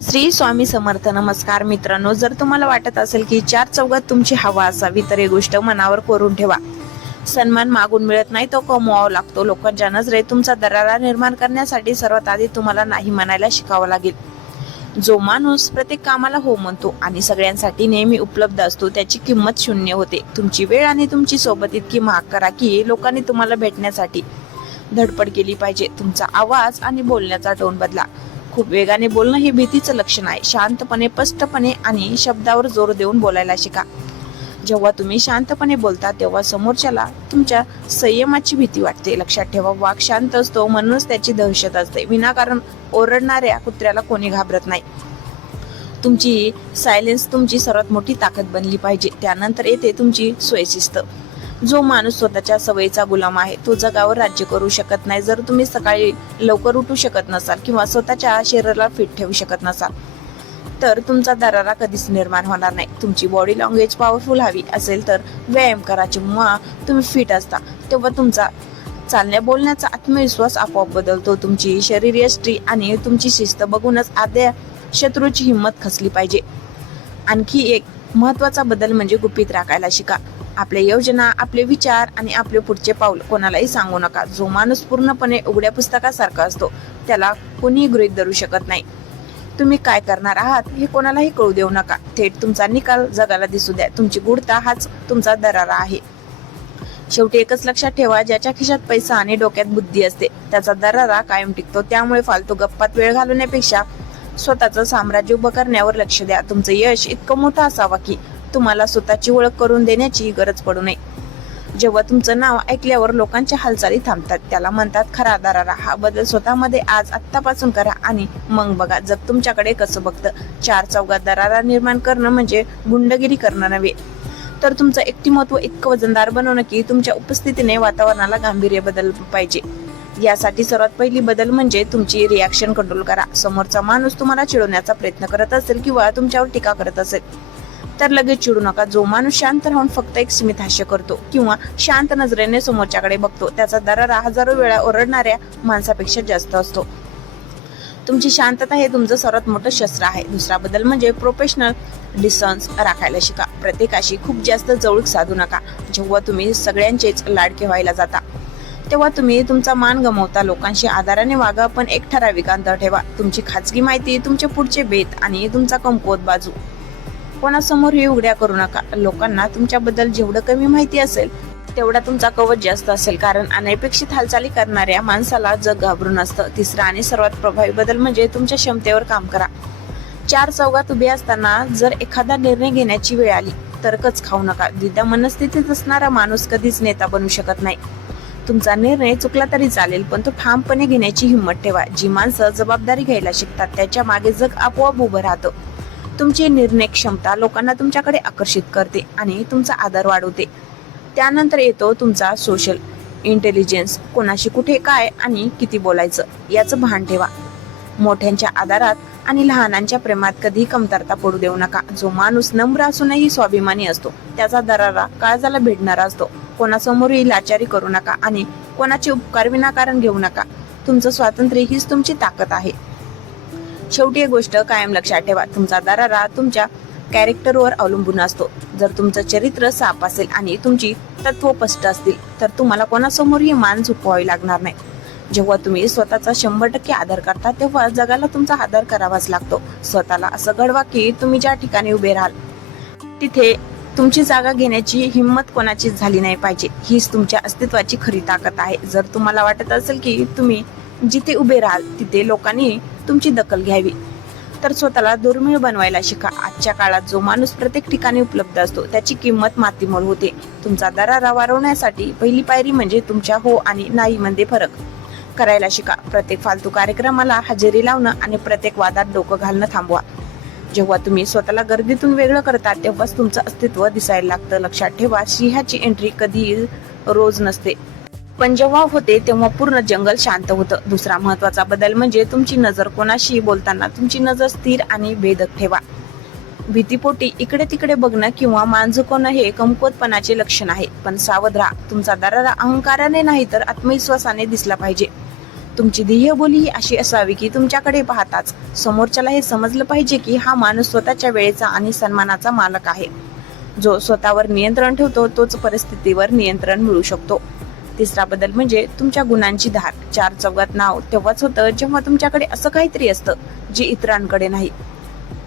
श्री स्वामी समर्थ. नमस्कार मित्रांनो, जर तुम्हाला वाटत असेल की चार चौघात तुमची हवा असावी तर ही गोष्ट मनावर कोरून ठेवा. सन्मान मागून मिळत नाही, तो कमवावा लागतो. लोकांच्या नजरेत तुमचा दरारा निर्माण करण्यासाठी सर्वात आधी तुम्हाला नाही म्हणायला शिकावं लागेल. जो माणूस प्रत्येक कामाला हो म्हणतो आणि सगळ्यांसाठी नेहमी उपलब्ध असतो त्याची किंमत शून्य होते. तुमची वेळ आणि तुमची सोबत इतकी महाग करा की लोकांनी तुम्हाला भेटण्यासाठी धडपड केली पाहिजे. तुमचा आवाज आणि बोलण्याचा टोन बदला. खूप वेगाने बोलणं हे भीतीचं लक्षण आहे. शांतपणे, स्पष्टपणे आणि शब्दावर जोर देऊन बोलायला शिका. जेव्हा तुम्ही शांतपणे बोलता तेव्हा समोरच्याला तुमच्या संयमाची भीती वाटते. लक्षात ठेवा, वाघ शांत असतो म्हणूनच त्याची दहशत असते. विनाकारण ओरडणाऱ्या कुत्र्याला कोणी घाबरत नाही. तुमची सायलेन्स तुमची सर्वात मोठी ताकद बनली पाहिजे. त्यानंतर येते तुमची स्वयंशिस्त. जो माणूस स्वतःच्या सवयीचा गुलाम आहे तो जगावर राज्य करू शकत नाही. जर तुम्ही सकाळी लवकर उठू शकत नसाल किंवा स्वतःच्या शरीराला फिट ठेवू शकत नसाल तर तुमचा दरारा कधीच निर्माण होणार नाही. तुमची बॉडी लँग्वेज पॉवरफुल हवी असेल तर व्यायाम करा. जेव्हा तुम्ही फिट असता तेव्हा तुमचा चालण्या बोलण्याचा आत्मविश्वास आपोआप बदलतो. तुमची शरीरयष्टी आणि तुमची शिस्त बघूनच आद्या शत्रूची हिंमत खचली पाहिजे. आणखी एक महत्वाचा बदल म्हणजे गुपित राखायला शिका. आपल्या योजना, आपले विचार आणि आपले पुढचे पाऊल कोणालाही सांगू नका. जो माणूस पूर्णपणे उघड्या पुस्तकासारखा असतो त्याला कोणीही गृहीत धरू शकत नाही. तुम्ही काय करणार आहात हे कोणालाही कळू देऊ नका. थेट तुमचा निकाल जगाला दिसू द्या. तुमची गूढता हाच तुमचा दरारा आहे. शेवटी एकच लक्षात ठेवा, ज्याच्या खिशात पैसा आणि डोक्यात बुद्धी असते त्याचा दरारा कायम टिकतो. त्यामुळे फालतू गप्पात वेळ घालवण्यापेक्षा स्वतःचं साम्राज्य उभं करण्यावर लक्ष द्या. तुमचं यश इतकं मोठं असावा की तुम्हाला स्वतःची ओळख करून देण्याची गरज पडू नये. जेव्हा तुमचं नाव ऐकल्यावर लोकांच्या हालचाली थांबतात त्याला म्हणतात खरा दरारा. हा बदल स्वतःमध्ये आज आत्तापासून करा आणि मग बघा जग तुमच्याकडे कसं बघतं. चार चौघात दरारा निर्माण करणं म्हणजे गुंडगिरी करणं नव्हे, तर तुमचं व्यक्तिमत्व इतकं वजनदार बनवणं की तुमच्या उपस्थितीने वातावरणाला गांभीर्य बदल पाहिजे. यासाठी सर्वात पहिली बदल म्हणजे तुमची रिॲक्शन कंट्रोल करा. समोरचा माणूस तुम्हाला चिडवण्याचा प्रयत्न करत असेल किंवा तुमच्यावर टीका करत असेल तर लगेच चिडू नका. जो माणूस शांत राहून फक्त एक स्मित हास्य करतो किंवा शांत नजरेने समोरच्याकडे बघतो त्याचा दरारा हजारो वेळा ओरडणाऱ्या माणसापेक्षा जास्त असतो. तुमची शांतता हे तुमचं सर्वात मोठं शस्त्र आहे. दुसरा बदल म्हणजे प्रोफेशनल डिस्टन्स राखायला शिका. प्रत्येकाशी खूप जास्त जवळीक साधू नका. जेव्हा तुम्ही सगळ्यांचेच लाडके व्हायला जाता तेव्हा तुम्ही तुमचा मान गमावता. लोकांशी आदराने वागा पण एक ठराविक अंतर ठेवा. तुमची खाजगी माहिती, तुमचे पुढचे बेत आणि तुमचा कमकुवत बाजू कोणासमोरही उघड्या करू नका. लोकांना तुमच्याबद्दल जेवढं कमी माहिती असेल तेवढा तुमचा कवच जास्त असेल, कारण अनपेक्षित हालचाली करणाऱ्या माणसाला जग घाबरून असतं. तिसरा आणि सर्वात प्रभावी बदल म्हणजे तुमच्या क्षमतेवर काम करा. चार चौघात उभे असताना जर एखादा निर्णय घेण्याची वेळ आली तर कच खाऊ नका. द्विधा मनस्थितीत असणारा माणूस कधीच नेता बनू शकत नाही. तुमचा निर्णय चुकला तरी चालेल पण तो ठामपणे घेण्याची हिंमत ठेवा. जी माणसं जबाबदारी घ्यायला शिकतात त्याच्या मागे जग आपोआप उभं राहतं. तुमची निर्णय क्षमता लोकांना तुमच्याकडे आकर्षित करते आणि तुमचा आदर वाढवते. त्यानंतर येतो तुमचा सोशल इंटेलिजन्स. कोणाशी कुठे काय आणि किती बोलायचं याचं भान ठेवा. मोठ्यांच्या आधारात आणि लहानांच्या प्रेमात कधी कमतरता पडू देऊ नका. जो माणूस नम्र असूनही स्वाभिमानी असतो त्याचा दरारा काळजाला भिडणारा असतो. कोणासमोरही लाचारी करू नका आणि कोणाचे उपकार विनाकारण घेऊ नका. तुमचं स्वातंत्र्य हीच तुमची ताकद आहे. शेवटी एक गोष्ट कायम लक्षात ठेवा, तुमचा दरारा तुमच्या कॅरेक्टरवर अवलंबून असतो. जर तुमचं चरित्र साफ असेल आणि तुमची तत्व स्पष्ट असतील तर तुम्हाला कोणासमोरही मान झुकवावी लागणार नाही. जेव्हा तुम्ही स्वतःचा 100% आदर करता तेव्हा जगाला तुमचा आदर करावाच लागतो. स्वतःला असं घडवा की तुम्ही ज्या ठिकाणी उभे राहाल तिथे तुमची जागा घेण्याची हिंमत कोणाचीच झाली नाही पाहिजे. हीच तुमच्या अस्तित्वाची खरी ताकद आहे. जर तुम्हाला वाटत असेल की तुम्ही जिथे उभे राहाल तिथे लोकांनी तुमची दखल घ्यावी तर स्वतःला दुर्मिळ बनवायला शिका. आजच्या काळात जो माणूस प्रत्येक ठिकाणी उपलब्ध असतो त्याची किंमत मातीमोल होते. तुमचा दरारा वाढवण्यासाठी पहिली पायरी म्हणजे तुमच्या हो आणि नाही मध्ये फरक करायला शिका. प्रत्येक फालतू कार्यक्रमाला हजेरी लावणं आणि प्रत्येक वादात डोकं घालणं थांबवा. जेव्हा तुम्ही स्वतःला गर्दीतून वेगळं करता तेव्हाच तुमचं अस्तित्व दिसायला लागतं. लक्षात ठेवा, सिंहाची एंट्री कधी रोज नसते पण जेव्हा होते तेव्हा पूर्ण जंगल शांत होतं. दुसरा महत्वाचा बदल म्हणजे तुमची नजर. कोणाशी बोलताना तुमची नजर स्थिर आणि भेदक ठेवा. भीतीपोटी इकडे तिकडे बघणं किंवा मान झुकवणं हे कमकुवतपणाचे लक्षण आहे. पण सावध राहा, तुमचा दरारा अहंकाराने नाही तर आत्मविश्वासाने दिसला पाहिजे. तुमची देहबोली ही अशी असावी की तुमच्याकडे पाहताच समोरच्याला हे समजलं पाहिजे की हा माणूस स्वतःच्या वेळेचा आणि सन्मानाचा मालक आहे. जो स्वतःवर नियंत्रण ठेवतो तोच परिस्थितीवर नियंत्रण मिळू शकतो. तिसरा बदल म्हणजे तुमच्या गुणांची धार. चार चौघात नाव तेव्हाच होतं जेव्हा तुमच्याकडे असं काहीतरी असतं जे इतरांकडे नाही.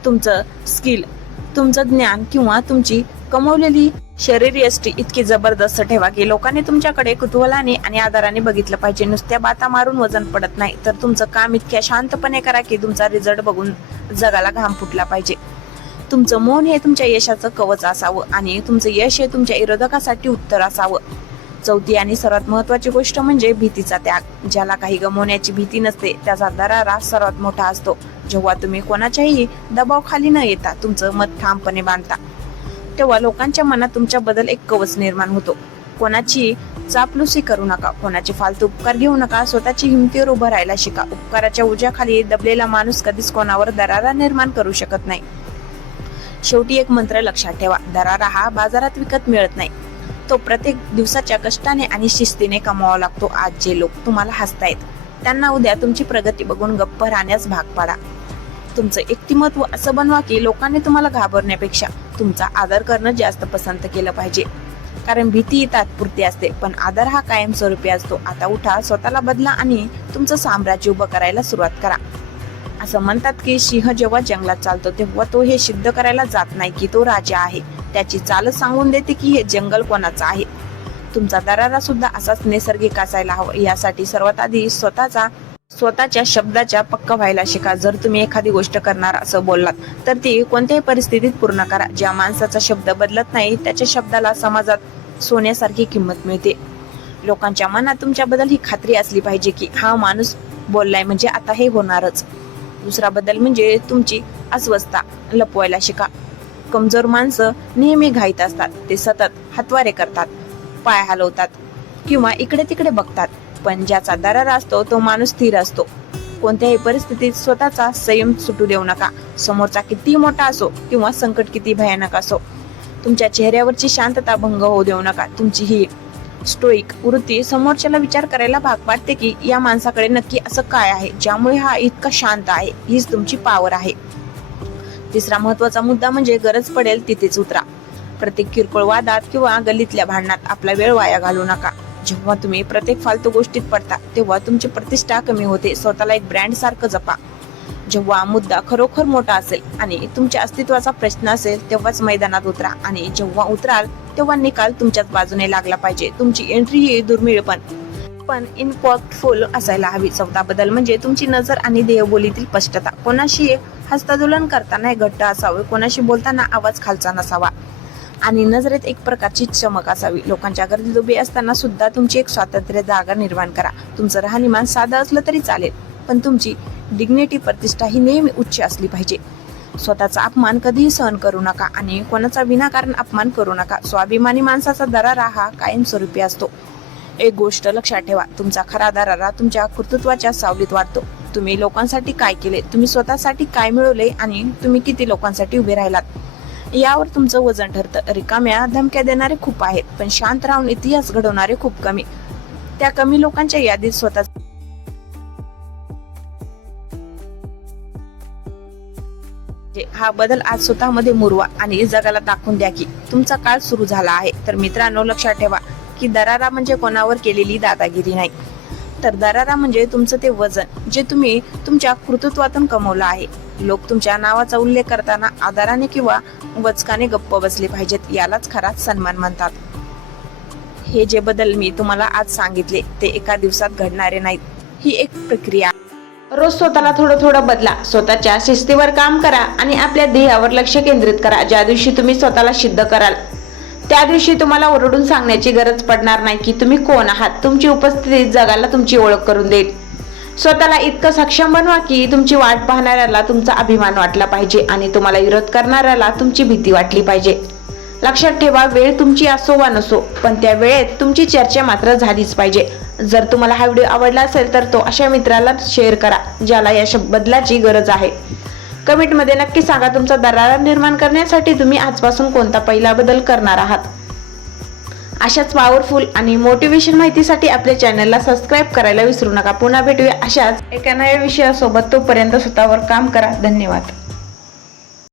तुमचं स्किल, तुमचं ज्ञान किंवा तुमची कमवलेली शरीरयष्टी इतकी जबरदस्त ठेवा की लोकांनी तुमच्याकडे कुतूहलाने आणि आदराने बघितलं पाहिजे. नुसत्या बाता मारून वजन पडत नाही, तर तुमचं काम इतक्या शांतपणे करा की तुमचा रिझल्ट बघून जगाला घाम फुटला पाहिजे. तुमचं मौन हे तुमच्या यशाचं कवच असावं आणि तुमचं यश हे तुमच्या विरोधकासाठी उत्तर असावं. चौथी आणि सर्वात महत्वाची गोष्ट म्हणजे भीतीचा त्याग. ज्याला काही गमावण्याची भीती नसते त्याचा दरारा सर्वात मोठा असतो. जेव्हा तुम्ही कोणाच्याही दबावाखाली न येता तुमचं मत ठामपणे बांधता तेव्हा लोकांच्या मनात तुमच्याबद्दल एक कवच निर्माण होतो. कोणाची चापलुसी करू नका, कोणाचे फालतू उपकार घेऊ नका, स्वतःची हिमतीवर उभं राहायला शिका. उपकाराच्या ओझ्याखाली दबलेला माणूस कधीच कोणावर दरारा निर्माण करू शकत नाही. शेवटी एक मंत्र लक्षात ठेवा, दरारा हा बाजारात विकत मिळत नाही, तो प्रत्येक दिवसाच्या कष्टाने आणि शिस्तीने कमवावा लागतो. आज जे लोक तुम्हाला हसतायत त्यांना उद्या तुमची प्रगती बघून गप्प राहण्यास भाग पाडा. तुमचं व्यक्तिमत्व असं बनवा की लोकांनी तुम्हाला घाबरण्यापेक्षा तुमचा आदर करणं जास्त पसंत केलं पाहिजे. कारण भीती तात्पुरती असते पण आदर हा कायमस्वरूपी असतो. आता उठा, स्वतःला बदला आणि तुमचं साम्राज्य उभं करायला सुरुवात करा. असं म्हणतात की सिंह जेव्हा जंगलात चालतो तेव्हा तो हे सिद्ध करायला जात नाही की तो राजा आहे, त्याची चालच सांगून देते की हे जंगल कोणाचं आहे. तुमचा दरारा सुद्धा असाच नैसर्गिक असायला हवा. यासाठी सर्वात आधी स्वतःच्या शब्दाच्या पक्का व्हायला शिका. जर तुम्ही एखादी गोष्ट करणार असं बोललात तर ती कोणत्याही परिस्थितीत पूर्ण करा. ज्या माणसाचा शब्द बदलत नाही त्याच्या शब्दाला समाजात सोन्यासारखी किंमत मिळते. लोकांच्या मनात तुमच्याबद्दल ही खात्री असली पाहिजे की हा माणूस बोललाय म्हणजे आता हे होणारच. दुसरा बदल म्हणजे तुमची अस्वस्थता लपवायला शिका. कमजोर माणसं नेहमी घाईत असतात. ते सतत हातवारे करतात, पाय हलवतात किंवा इकडे तिकडे बघतात. पण ज्याचा दरारा असतो तो माणूस स्थिर असतो. कोणत्याही परिस्थितीत स्वतःचा संयम सुटू देऊ नका. समोरचा किती मोठा असो किंवा संकट किती भयानक असो, तुमच्या चेहऱ्यावरची शांतता भंग होऊ देऊ नका. तुमची ही स्टोईक वृत्ती समोरच्याला विचार करायला भाग पाडते की या माणसाकडे नक्की असं काय आहे ज्यामुळे हा इतका शांत आहे. हीच तुमची पावर आहे. तिसरा महत्वाचा मुद्दा म्हणजे गरज पडेल तिथेच उतरा. प्रत्येक किरकोळ वादात किंवा गल्लीतल्या भांडणात आपला वेळ वाया घालू नका. जेव्हा तुम्ही प्रत्येक फालतू गोष्टीत पडता तेव्हा तुमची प्रतिष्ठा कमी होते. स्वतःला एक ब्रँड सारखं जपा. जेव्हा मुद्दा खरोखर मोठा असेल आणि तुमच्या अस्तित्वाचा प्रश्न असेल तेव्हाच मैदानात उतरा आणि जेव्हा उतराल तेव्हा निकाल तुमच्याच बाजूने लागला पाहिजे. तुमची एंट्री ही दुर्मिळ पण इम्पॅक्टफुल असायला हवी. चौथा बदल म्हणजे तुमची नजर आणि देहबोलीतील स्पष्टता. कोणाशी हस्तदुलन करताना घट्ट असावे, कोणाशी बोलताना आवाज खालचा नसावा आणि नजरेत एक प्रकारची चमक असावी. लोकांच्या गर्दीत उभे असताना सुद्धा तुमची एक स्वातंत्र्य जागा निर्माण करा. तुमचं राहणीमान साधं असलं तरी चालेल पण तुमची डिग्निटी प्रतिष्ठा ही नेहमी उच्च असली पाहिजे. स्वतःचा अपमान कधीही सहन करू नका आणि कोणाचा विनाकारण अपमान करू नका. स्वाभिमानी माणसाचा दरारा हा कायमस्वरूपी असतो. एक गोष्ट लक्षात ठेवा, तुमचा खरा दरारा तुमच्या कर्तृत्वाच्या सावलीत वाढतो. तुम्ही लोकांसाठी काय केले, तुम्ही स्वतःसाठी काय मिळवले आणि तुम्ही किती लोकांसाठी उभे राहिलात यावर तुमचं वजन ठरतं. रिकाम्या धमक्या देणारे खूप आहेत पण शांत राहून इतिहास घडवणारे खूप कमी. त्या कमी लोकांच्या यादीत स्वतः हा बदल आज स्वतःमध्ये मुरवा आणि जगाला दाखवून द्या की तुमचा काळ सुरू झाला आहे. तर मित्रांनो, लक्षात ठेवा की दरारा म्हणजे कोणावर केलेली दादागिरी नाही, तर दरारा म्हणजे तुमचं ते वजन जे तुम्ही तुमच्या कर्तृत्वातून कमवलं आहे. लोक तुमच्या नावाचा उल्लेख करताना आदराने किंवा वचकाने गप्प बसले पाहिजेत. यालाच खरा सन्मान म्हणतात. हे जे बदल मी तुम्हाला आज सांगितले ते एका दिवसात घडणारे नाहीत. ही एक प्रक्रिया. रोज स्वतःला थोडं थोडं बदला. स्वतःच्या शिस्तीवर काम करा आणि आपल्या ध्येयावर लक्ष केंद्रित करा. ज्या दिवशी तुम्ही स्वतःला सिद्ध कराल त्या दिवशी तुम्हाला ओरडून सांगण्याची गरज पडणार नाही की तुम्ही कोण आहात. तुमची उपस्थिती जगाला तुमची ओळख करून देईल. स्वतःला इतकं सक्षम बनवा की तुमची वाट पाहणाऱ्याला तुमचा अभिमान वाटला पाहिजे आणि तुम्हाला विरोध करणाऱ्याला तुमची भीती वाटली पाहिजे. लक्षात ठेवा, वेळ तुमची असो वा नसो पण त्या वेळेत तुमची चर्चा मात्र झालीच पाहिजे. जर तुम्हाला हा व्हिडिओ आवडला असेल तर तो अशा मित्राला शेअर करा ज्याला या बदलाची गरज आहे. कमेंटमध्ये नक्की सांगा तुमचा दरारा निर्माण करण्यासाठी तुम्ही आजपासून कोणता पहिला बदल करणार आहात. अशाच पॉवरफुल आणि मोटिवेशन माहितीसाठी आपल्या चॅनलला सबस्क्राईब करायला विसरू नका. पुन्हा भेटूया अशाच एका नव्या विषयासोबत. तोपर्यंत स्वतःवर काम करा. धन्यवाद.